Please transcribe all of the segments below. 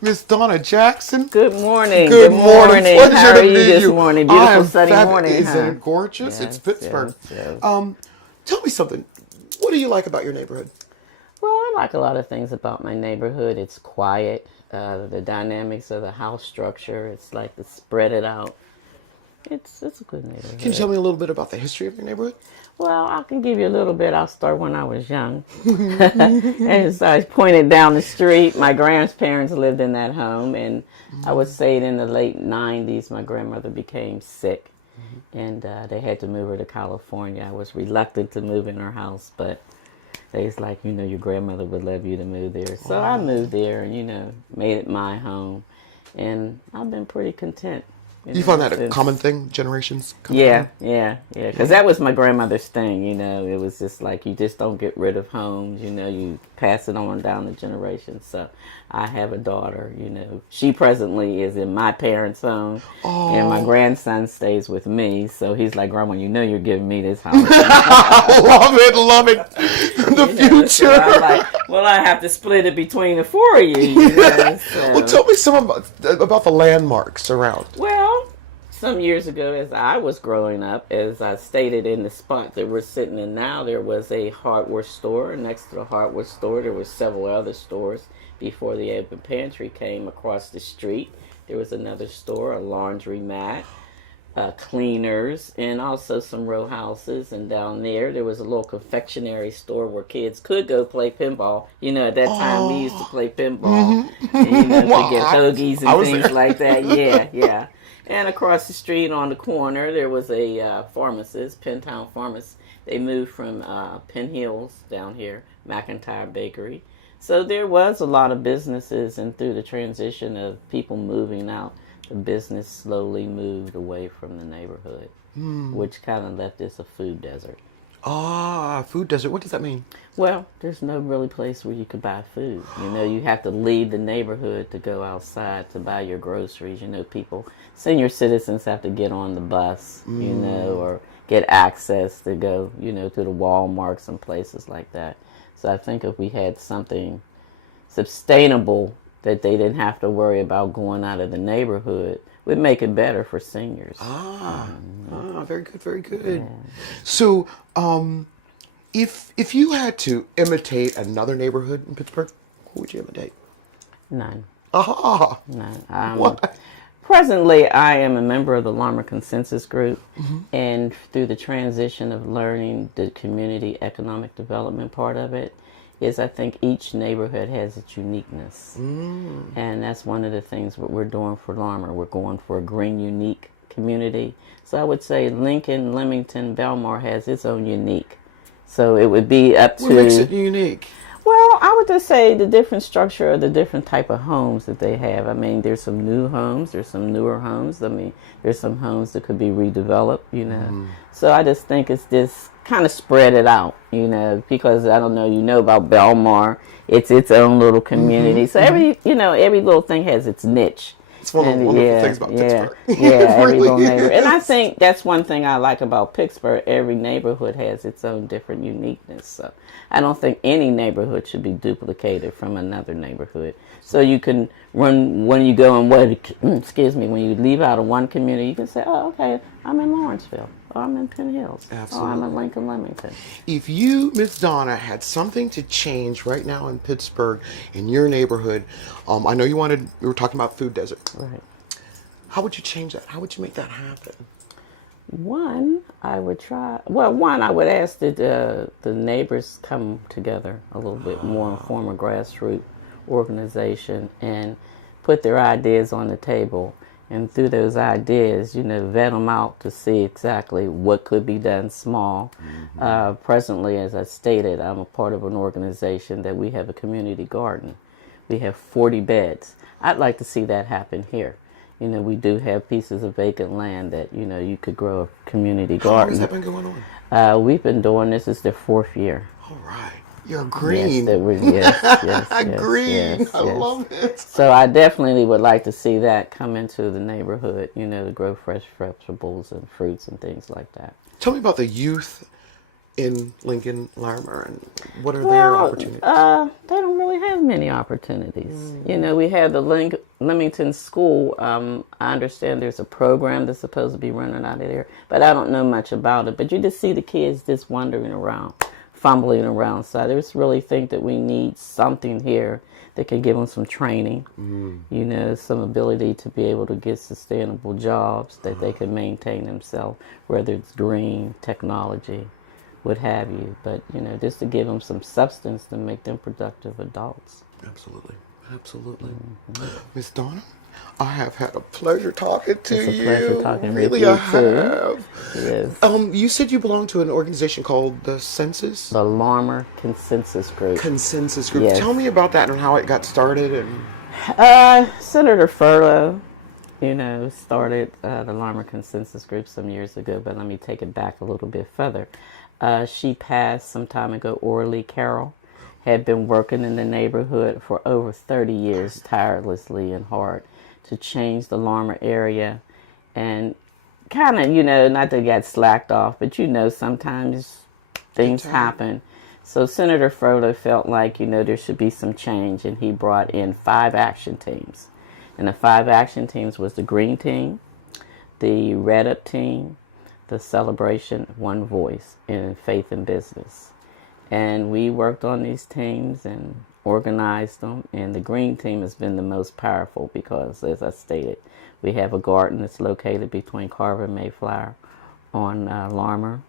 Miss Donna Jackson. Good morning. Good morning. Pleasure How to are you meet this you. morning? I Beautiful am sunny morning, Isn't huh? it gorgeous? It's Yes, Pittsburgh. yes, yes. Tell me something. What do you like about your neighborhood? Well, I like a lot of things about my neighborhood. It's quiet. The dynamics of the house structure. It's like to spread it out. It's a good Can you tell neighborhood. me a little bit about the history of your neighborhood? Well, I can give you a little bit. I'll start when I was young. And so I pointed down the street. My grandparents lived in that home, and I would say in the late 90s, my grandmother became sick, and they had to move her to California. I was reluctant to move in her house, but they was like, your grandmother would love you to move there. So I moved there and, made it my home, and I've been pretty content. You find that a Since. common thing? Generations? Yeah. Because that was my grandmother's thing, It was just like you just don't get rid of homes, You pass it on down the generations. So I have a daughter, She presently is in my parents' home, and my grandson stays with me. So he's like, Grandma, you're giving me this house. Love it. The future. So I'm like, well, I have to split it between the four of you. So. Well, tell me some about the landmarks around. Well, some years ago, as I was growing up, as I stated in the spot that we're sitting in now, there was a hardware store. Next to the hardware store, there were several other stores. Before the open pantry came across the street, there was another store, a laundromat, cleaners, and also some row houses. And down there was a little confectionery store where kids could go play pinball. At that time, we used to play pinball, and, to get hoagies and things there. Like that. Yeah. And across the street on the corner, there was a pharmacist, Pentown Pharmacist. They moved from Penn Hills down here, McIntyre Bakery. So there was a lot of businesses, and through the transition of people moving out, the business slowly moved away from the neighborhood, which kind of left us a food desert. Food desert. What does that mean? Well, there's no really place where you could buy food. You have to leave the neighborhood to go outside to buy your groceries. Senior citizens have to get on the bus, or get access to go, to the Walmarts and places like that. So I think if we had something sustainable that they didn't have to worry about going out of the neighborhood, would make it better for seniors. Very good, very good. Yeah. So, if you had to imitate another neighborhood in Pittsburgh, who would you imitate? None. None. What? Presently, I am a member of the Lamar Consensus Group, and through the transition of learning the community economic development part of it, I think each neighborhood has its uniqueness. And that's one of the things what we're doing for Lamar. We're going for a green, unique community. So I would say Lincoln-Lemington-Belmar has its own unique. So it would be up to... What makes it unique? Well, I would just say the different structure of the different type of homes that they have. I mean, there's some new homes, there's some newer homes. I mean, there's some homes that could be redeveloped, So I just think it's just kind of spread it out, because I don't know, about Belmar. It's its own little community. So every little thing has its niche. It's one of the wonderful things about Pittsburgh. Every little neighborhood. And I think that's one thing I like about Pittsburgh. Every neighborhood has its own different uniqueness. So I don't think any neighborhood should be duplicated from another neighborhood. So you can when you go and when you leave out of one community, you can say, oh, okay, I'm in Lawrenceville. Oh, I'm in Penn Hills. Absolutely. Oh, I'm in Lincoln-Lemington. If you, Miss Donna, had something to change right now in Pittsburgh, in your neighborhood, I know we were talking about food desert. Right. How would you change that? How would you make that happen? I would ask that the neighbors come together a little bit more and form a grassroots organization and put their ideas on the table. And through those ideas, vet them out to see exactly what could be done small. Presently, as I stated, I'm a part of an organization that we have a community garden. We have 40 beds. I'd like to see that happen here. We do have pieces of vacant land that, you could grow a community garden. How long has that been going on? We've been doing this. It's the 4th year. All right. You're green. Yes, green. Yes. I love it. So I definitely would like to see that come into the neighborhood, to grow fresh vegetables and fruits and things like that. Tell me about the youth in Lincoln-Lemington, and what are their opportunities? They don't really have many opportunities. You know, we have the Leamington School. I understand there's a program that's supposed to be running out of there, but I don't know much about it. But you just see the kids just wandering around, fumbling around. So I just really think that we need something here that can give them some training, you know, some ability to be able to get sustainable jobs that they can maintain themselves, whether it's green, technology, what have you. But, you know, just to give them some substance to make them productive adults. Absolutely. Absolutely. Miss Donna, I have had a pleasure talking to you. It's a pleasure talking really, with you, I have. Yes. You said you belong to an organization called the Census? The Larmer Consensus Group. Consensus Group. Yes. Tell me about that and how it got started. And Senator Furlow, you know, started the Larmer Consensus Group some years ago, but let me take it back a little bit further. She passed some time ago. Orly Carroll had been working in the neighborhood for over 30 years, tirelessly and hard, to change the Larmer area. And kind of, you know, not to get slacked off, but, you know, sometimes things happen. So Senator Furlow felt like, you know, there should be some change, and he brought in 5 action teams. And the 5 action teams was the Green Team, the Red Up Team, the Celebration, One Voice, and Faith in Business. And we worked on these teams and organized them. And the Green Team has been the most powerful because, as I stated, we have a garden that's located between Carver and Mayflower on Larmer.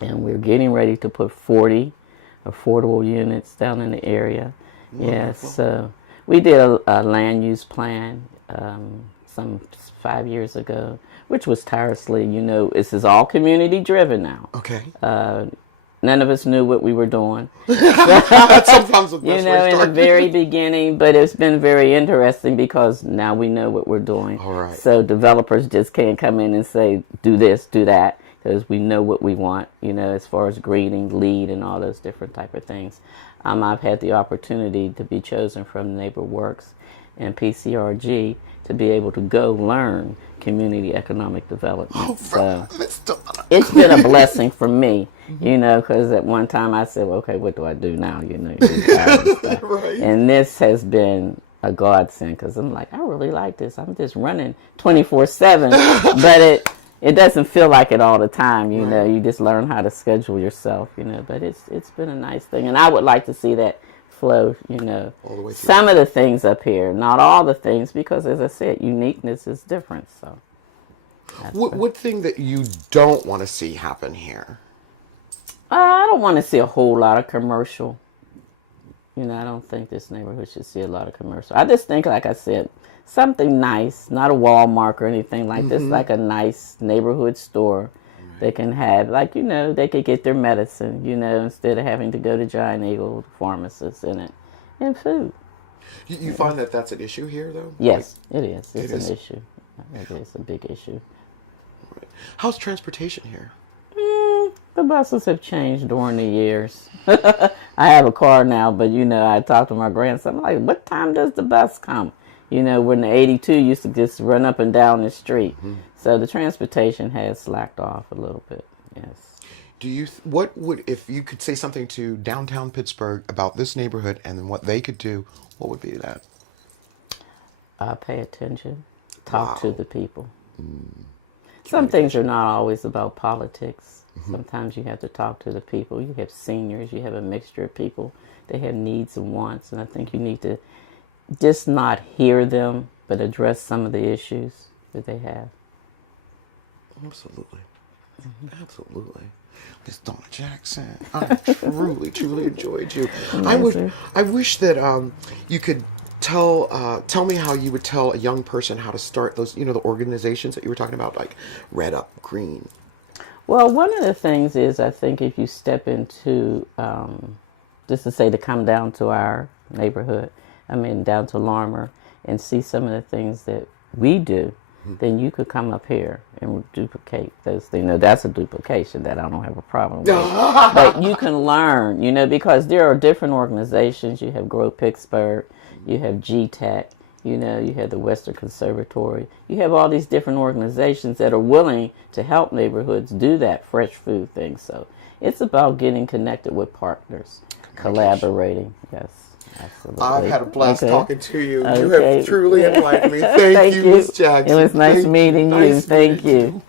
And we're getting ready to put 40 affordable units down in the area. Yes, so we did a land use plan some 5 years ago, which was tirelessly, you know, this is all community driven now. okay. None of us knew what we were doing. That's sometimes the best You way know, to in start. the very beginning, but it's been very interesting because now we know what we're doing. All right. So developers just can't come in and say, do this, do that, because we know what we want, you know, as far as greeting, lead, and all those different type of things. I've had the opportunity to be chosen from Neighbor Works and PCRG to be able to go learn community economic development. So it's been a blessing for me, you know, because at one time I said, well, okay, what do I do now? You know, Right. And this has been a godsend because I'm like, I really like this. I'm just running 24/7, but it doesn't feel like it all the time, you know. You just learn how to schedule yourself, you know. But it's been a nice thing, and I would like to see that flow, you know. All the way through. Some of the things up here, not all the things, because as I said, uniqueness is different. So, What thing that you don't want to see happen here? I don't want to see a whole lot of commercial. You know, I don't think this neighborhood should see a lot of commercial. I just think, like I said, something nice, not a Walmart or anything like this, like a nice neighborhood store. They can have, like, you know, they could get their medicine, you know, instead of having to go to Giant Eagle pharmacist in it, and food. You find that that's an issue here, though? Yes, it is. It's It is. an issue. It is a big issue. Right. How's transportation here? The buses have changed during the years. I have a car now, but, you know, I talked to my grandson. I'm like, what time does the bus come? You know, when the 82 used to just run up and down the street. So the transportation has slacked off a little bit, yes. Do you? What would, if you could say something to downtown Pittsburgh about this neighborhood and then what they could do, what would be that? Pay attention. Talk to Wow. the people. Some things are not always about politics. Sometimes you have to talk to the people. You have seniors. You have a mixture of people. They have needs and wants. And I think you need to just not hear them, but address some of the issues that they have. Absolutely. Absolutely. Miss Donna Jackson, I truly, truly enjoyed you. I wish that you could tell me how you would tell a young person how to start those, you know, the organizations that you were talking about, like Red Up, Green. Well, one of the things is, I think if you step into, just to say, to come down to our neighborhood, I mean, down to Larmer, and see some of the things that we do, then you could come up here and duplicate those things. Now, that's a duplication that I don't have a problem with. But you can learn, you know, because there are different organizations. You have Grow Pittsburgh, you have GTEC, you know, you have the Western Conservatory. You have all these different organizations that are willing to help neighborhoods do that fresh food thing. So it's about getting connected with partners, collaborating. Yes, absolutely. I've had a blast talking to you. You Okay. have truly enlightened me. Thank you, Miss Jackson. It was nice meeting you. Nice Thank meeting you.